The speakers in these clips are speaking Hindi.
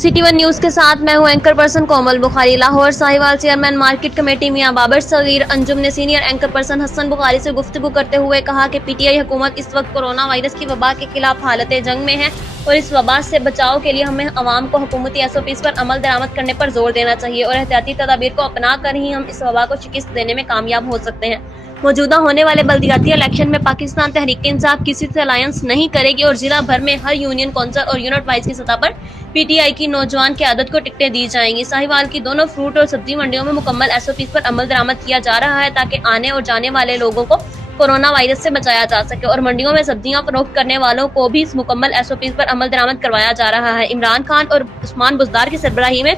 सिटी वन न्यूज के साथ मैं हूं anchor person Komal Bukhari. Lahore Sahiwal chairman market committee Mian Babar Saghir Anjum ने senior anchor person Hasan Bukhari से गुफ्तगू करते हुए कहा कि पीटीआई हुकूमत इस वक्त कोरोना वायरस की वबा के खिलाफ हालत जंग में है और इस वबा से बचाव के लिए हमें अवाम को हुकूमती SOPs पर अमल दरामद करने पर जोर देना चाहिए और एहतियाती तदाबीर को अपना कर ही हम इस वबा को शिकस्त देने में कामयाब हो सकते हैं। मौजूदा होने वाले बल्दियाती इलेक्शन में पाकिस्तान तहरीक इंसाफ किसी से अलायंस नहीं करेगी और जिला भर में हर यूनियन कौंसिल और यूनिट वाइज की सतह पर पीटीआई की नौजवान क़यादत को टिकटें दी जाएंगी। साहिवाल की दोनों फ्रूट और सब्जी मंडियों में मुकम्मल SOPs पर अमल दरामद किया जा रहा है ताकि आने और जाने वाले लोगों को कोरोना वायरस से बचाया जा सके और मंडियों में सब्जियां फरोख्त करने वालों को भी मुकम्मल SOPs पर अमल दरामद करवाया जा रहा है। इमरान खान और उस्मान बुज़दार की सरबराही में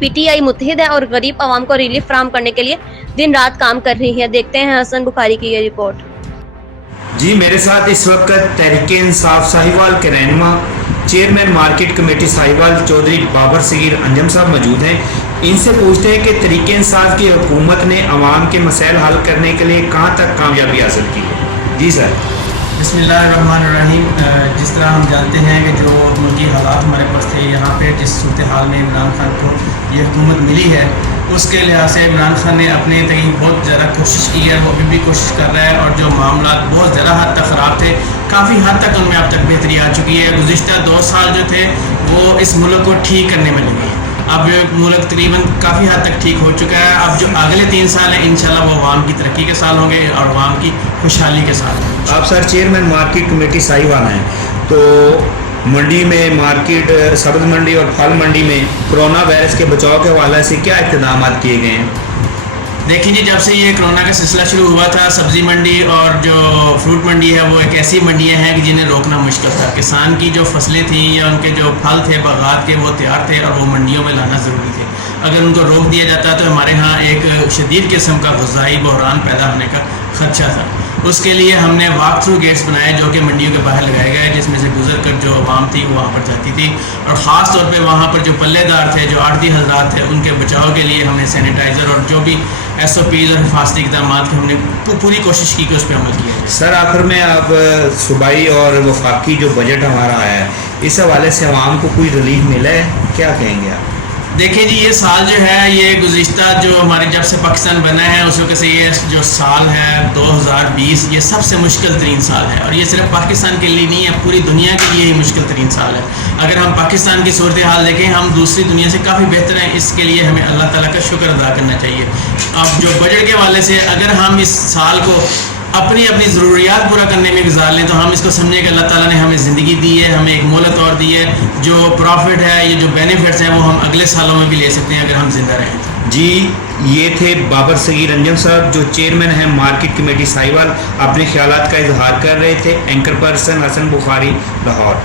पीटीआई मुत्तहिद है और गरीब आवाम को रिलीफ फराहम करने के लिए दिन रात काम कर रही है। देखते हैं हसन बुखारी की ये रिपोर्ट। जी, मेरे साथ इस वक्त तहरीक इंसाफ साहिवाल के रहनुमा chairman market committee Sahiwal Chaudhry Babar Sagheer Anjum साहब मौजूद हैं। इनसे पूछते हैं कि तहरीक इंसाफ की हुकूमत ने अवाम के मसाइल हल करने के लिए कहाँ तक कामयाबी हासिल की है। जी सर। बिस्मिल्लाहिर्रहमानिर्रहीम। जिस तरह हम जानते हैं कि जो मुल्की हालात हमारे पास थे, यहाँ पे जिस सूरत हाल में इमरान खान को ये हुकूमत मिली है, उसके लिहाज से इमरान खान ने अपने तक बहुत ज़्यादा कोशिश की है, वो अभी भी कोशिश कर रहा है और जो मामला बहुत ज़्यादा हद तक ख़राब थे, काफ़ी हद तक उनमें अब तक बेहतरी आ चुकी है। गुज़िश्ता 2 साल जो थे वो इस मुल्क को ठीक करने में लगे। अब मुल्क तकरीबन काफ़ी हद तक ठीक हो चुका है। अब जो अगले 3 साल हैं इंशाल्लाह वो अवाम की तरक्की के साल होंगे और अवाम की खुशहाली के साथ। आप sir chairman market committee Sahiwal हैं, तो मंडी में मार्केट सब्ज़ मंडी और फल मंडी में कोरोना वायरस के बचाव के हवाले से क्या इक़दाम किए गए हैं? देखिए जी, जब से ये कोरोना का सिलसिला शुरू हुआ था, सब्ज़ी मंडी और जो फ्रूट मंडी है वो एक ऐसी मंडियां हैं कि जिन्हें रोकना मुश्किल था। किसान की जो फसलें थी या उनके जो फल थे बागात के वो तैयार थे और वो मंडियों में लाना ज़रूरी थे। अगर उनको रोक दिया जाता तो हमारे यहाँ एक शदीद किस्म का ग़िज़ाई बहरान पैदा होने का खदशा था। उसके लिए हमने वॉक थ्रू गेट्स बनाए जो कि मंडियों के बाहर लगाए गए, जिसमें से गुजर कर जो आवाम थी वो वहाँ पर जाती थी और ख़ास तौर पे वहाँ पर जो पल्लेदार थे, जो आड़ती हज़रात थे, उनके बचाव के लिए हमने सैनिटाइज़र और जो भी SOPs और हिफाजती इक़दाम की हमने पूरी कोशिश की कि उस पर अमल किया। सर आखिर में आप सूबाई और वफाकी जो बजट हमारा आया है, इस हवाले से आवाम को कोई रिलीफ मिला है, क्या कहेंगे आप? देखिए जी, ये साल जो है ये गुज़िश्ता जो हमारे जब से पाकिस्तान बना है उस वक्त से ये जो साल है 2020 ये सबसे मुश्किल तरीन साल है और ये सिर्फ पाकिस्तान के लिए नहीं है, पूरी दुनिया के लिए ही मुश्किल तरीन साल है। अगर हम पाकिस्तान की सूरत हाल देखें, हम दूसरी दुनिया से काफ़ी बेहतर हैं। इसके लिए हमें अल्लाह ताला का शुक्र अदा करना चाहिए। अब जो बजट के हवाले से अगर हम इस साल को अपनी ज़रूरियात पूरा करने में गुजार लें तो हम इसको समझें कि अल्लाह ताला ने हमें ज़िंदगी दी है, हमें एक मोहलत और दी है। जो प्रॉफिट है, ये जो बेनिफिट्स हैं वो हम अगले सालों में भी ले सकते हैं अगर हम जिंदा रहें। जी, ये थे बाबर सगीर अंजम साहब जो चेयरमैन हैं मार्केट कमेटी साहिवाल, अपने ख्यालात का इजहार कर रहे थे। Anchor person Hasan Bukhari, Lahore.